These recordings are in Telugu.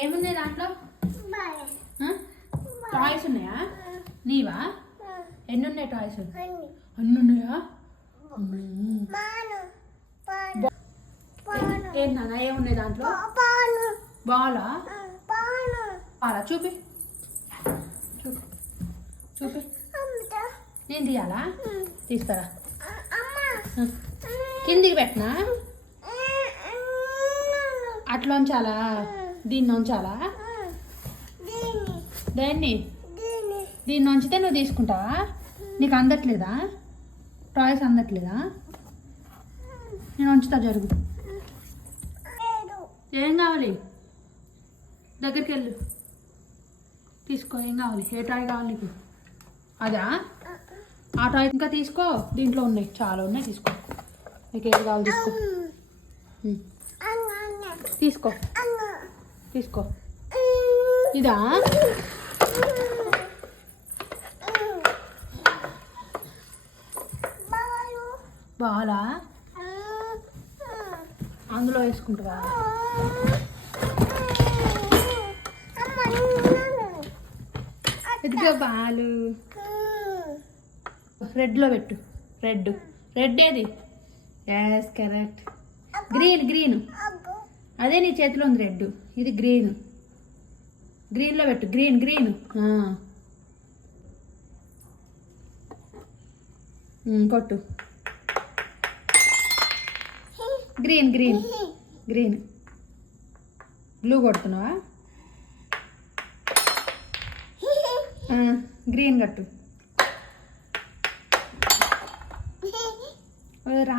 ఏమున్నాయి దాంట్లో? టాయ్స్ ఉన్నాయా నీవా? ఎన్ని ఉన్నాయి టాయ్స్? అన్ని ఉన్నాయా? ఏంటన్నా ఏమున్నాయి దాంట్లో? బాలా బాలా చూపి చూపి చూపి. నేను తీయాలా? తీస్తారా? కిందికి పెట్టనా? అట్లా ఉంచాలా? దీన్ని ఉంచాలా? దేన్ని? దీన్ని ఉంచితే నువ్వు తీసుకుంటావా? నీకు అందట్లేదా? టాయ్స్ అందట్లేదా? నేను ఉంచుతా, జరుగు. ఏం కావాలి? దగ్గరికి వెళ్ళు, తీసుకో. ఏం కావాలి? ఏ టాయ్ కావాలి నీకు? అదా? ఆ టాయ్ ఇంకా తీసుకో. దీంట్లో ఉన్నాయి, చాలా ఉన్నాయి, తీసుకో. నీకు ఏది కావాలి తీసుకో. తీసుకో తీసుకో. ఇదా? బాలా? అందులో వేసుకుంటావా? ఇదిగో బాలు. రెడ్లో పెట్టు. రెడ్ రెడ్ ఏది? Yes correct. Green green. అదే నీ చేతిలో ఉంది రెడ్. ఇది గ్రీన్. గ్రీన్లో పెట్టు. Green green. కొట్టు. Green green green. బ్లూ కొడుతున్నావా? గ్రీన్ కట్టు. రా.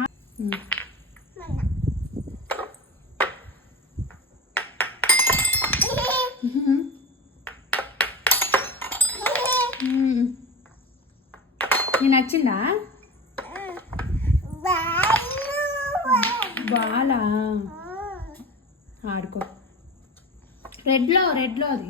నీకు నచ్చిందా? బాలా ఆడుకో. రెడ్లో అది.